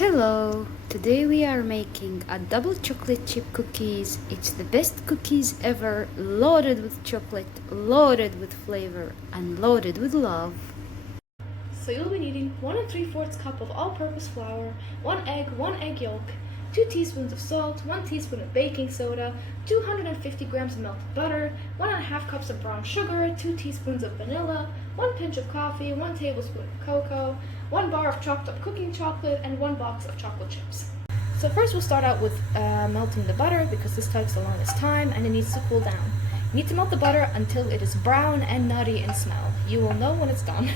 Hello! Today we are making a double chocolate chip cookies. It's the best cookies ever, loaded with chocolate, loaded with flavor, and loaded with love. So you'll be needing 1 3/4 cup of all-purpose flour, 1 egg yolk, 2 teaspoons of salt, 1 teaspoon of baking soda, 250 grams of melted butter, 1½ cups of brown sugar, 2 teaspoons of vanilla, 1 pinch of coffee, 1 tablespoon of cocoa, 1 bar of chopped up cooking chocolate, and 1 box of chocolate chips. So first we'll start out with melting the butter because this takes the longest time and it needs to cool down. You need to melt the butter until it is brown and nutty in smell. You will know when it's done.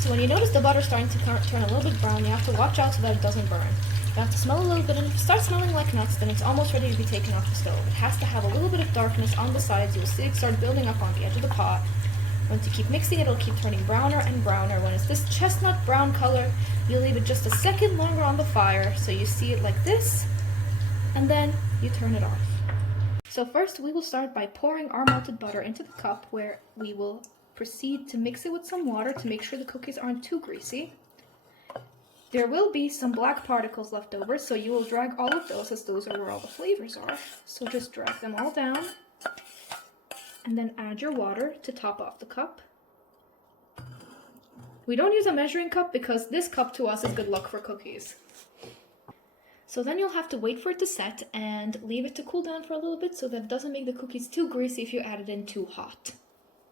So when you notice the butter starting to turn a little bit brown, you have to watch out so that it doesn't burn. You have to smell a little bit, and if it starts smelling like nuts, then it's almost ready to be taken off the stove. It has to have a little bit of darkness on the sides. You'll see it start building up on the edge of the pot. Once you keep mixing it, it'll keep turning browner and browner. When it's this chestnut brown color, you leave it just a second longer on the fire, so you see it like this, and then you turn it off. So first, we will start by pouring our melted butter into the cup, where we will proceed to mix it with some water to make sure the cookies aren't too greasy. There will be some black particles left over, so you will drag all of those, as those are where all the flavors are. So just drag them all down, and then add your water to top off the cup. We don't use a measuring cup because this cup to us is good luck for cookies. So then you'll have to wait for it to set and leave it to cool down for a little bit so that it doesn't make the cookies too greasy if you add it in too hot.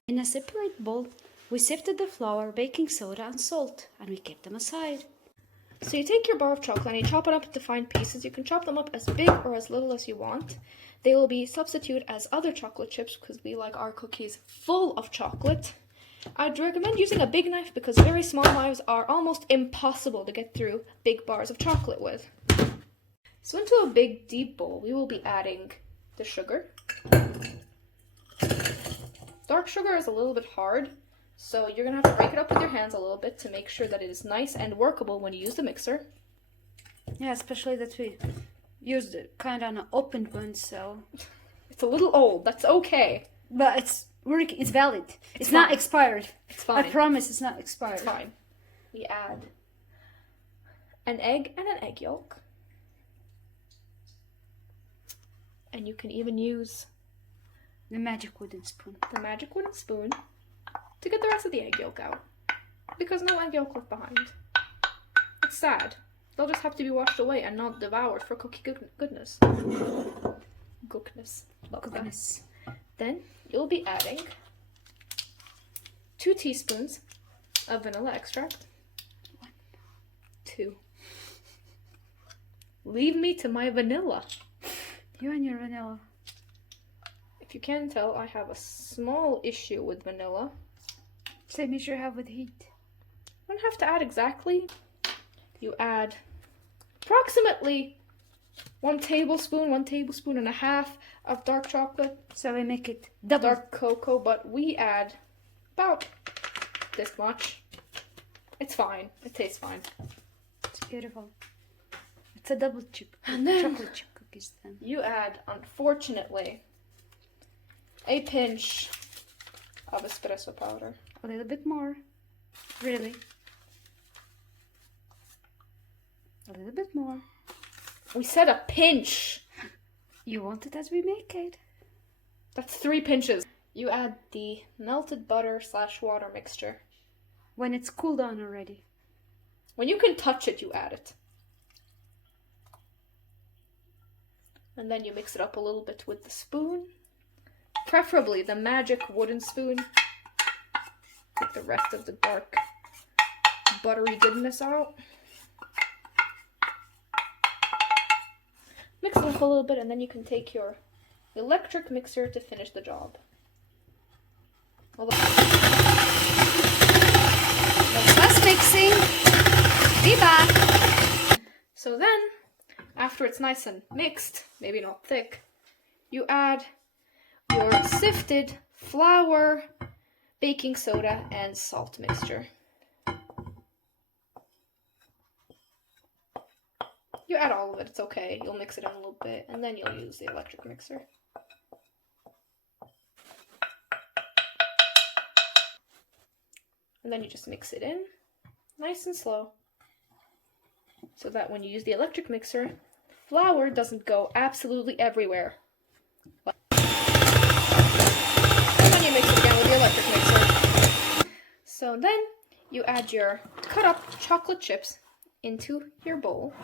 In a separate bowl, we sifted the flour, baking soda, and salt, and we kept them aside. So you take your bar of chocolate and you chop it up into fine pieces. You can chop them up as big or as little as you want. They will be substitute as other chocolate chips because we like our cookies full of chocolate. I'd recommend using a big knife because very small knives are almost impossible to get through big bars of chocolate with. So into a big deep bowl, we will be adding the sugar. Dark sugar is a little bit hard, so you're going to have to break it up with your hands a little bit to make sure that it is nice and workable when you use the mixer. Yeah, especially that we used it kind of on an opened one, so... It's a little old, that's okay. But it's working, it's valid. It's not expired. It's fine. I promise it's not expired. It's fine. We add an egg and an egg yolk. And you can even use the magic wooden spoon. The magic wooden spoon to get the rest of the egg yolk out. Because no egg yolk left behind. It's sad. They'll just have to be washed away and not devoured for cookie goodness. Goodness. Love goodness. That. Then you'll be adding 2 teaspoons of vanilla extract. 1, 2. Leave me to my vanilla. You and your vanilla. If you can tell, I have a small issue with vanilla. Same issue I have with heat. You don't have to add exactly. You add approximately 1 tablespoon and a half of dark chocolate. So we make it double. Dark cocoa, but we add about this much. It's fine. It tastes fine. It's beautiful. It's a double chip. And then chocolate chip cookies then. You add, unfortunately, a pinch of espresso powder. A little bit more. Really. A little bit more. We said a pinch. You want it as we make it. That's 3 pinches. You add the melted butter / water mixture. When it's cooled down already. When you can touch it, you add it. And then you mix it up a little bit with the spoon. Preferably the magic wooden spoon. Take the rest of the dark, buttery goodness out. Mix it up a little bit, and then you can take your electric mixer to finish the job. No fast mixing. Be back. So then, after it's nice and mixed, maybe not thick, you add your sifted flour, baking soda, and salt mixture. You add all of it, it's okay. You'll mix it in a little bit, and then you'll use the electric mixer. And then you just mix it in, nice and slow. so that when you use the electric mixer, flour doesn't go absolutely everywhere. And then you mix it again with the electric mixer. So then you add your cut up chocolate chips into your bowl,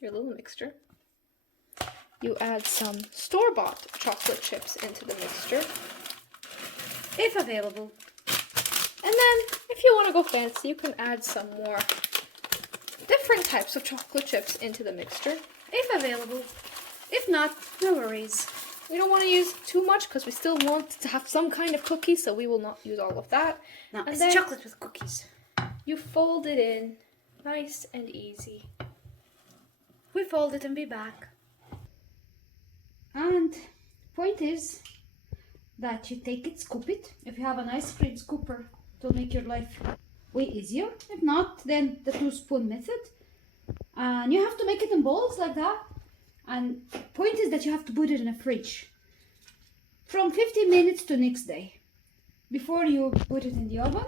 your little mixture. You add some store-bought chocolate chips into the mixture, If available. and then if you want to go fancy, you can add some more different types of chocolate chips into the mixture. If available. If not, no worries. We don't want to use too much because we still want to have some kind of cookie, so we will not use all of that. No, And it's then chocolate with cookies. you fold it in nice and easy. We fold it and be back. And point is that you take it, scoop it. If you have a nice fridge scooper, it'll make your life way easier. If not, then the 2-spoon method. And you have to make it in bowls like that. And point is that you have to put it in a fridge from 15 minutes to next day before you put it in the oven.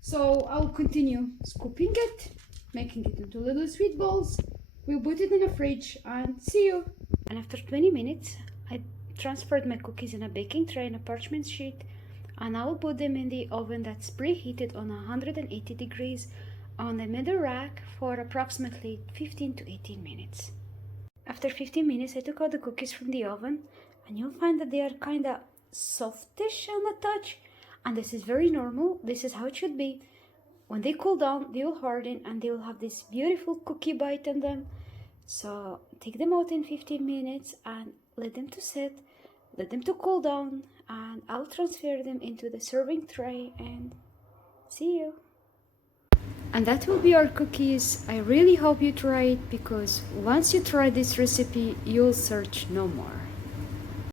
So I'll continue scooping it, making it into little sweet balls. We'll put it in a fridge and see you. And after 20 minutes, I transferred my cookies in a baking tray in a parchment sheet, and I will put them in the oven that's preheated on 180 degrees on the middle rack for approximately 15 to 18 minutes. After 15 minutes, I took out the cookies from the oven, and you'll find that they are kind of softish on the touch, and this is very normal. This is how it should be. When they cool down, they will harden and they will have this beautiful cookie bite in them. So take them out in 15 minutes and let them to sit, let them to cool down, and I'll transfer them into the serving tray and see you. And that will be our cookies. I really hope you try it, because once you try this recipe, you'll search no more.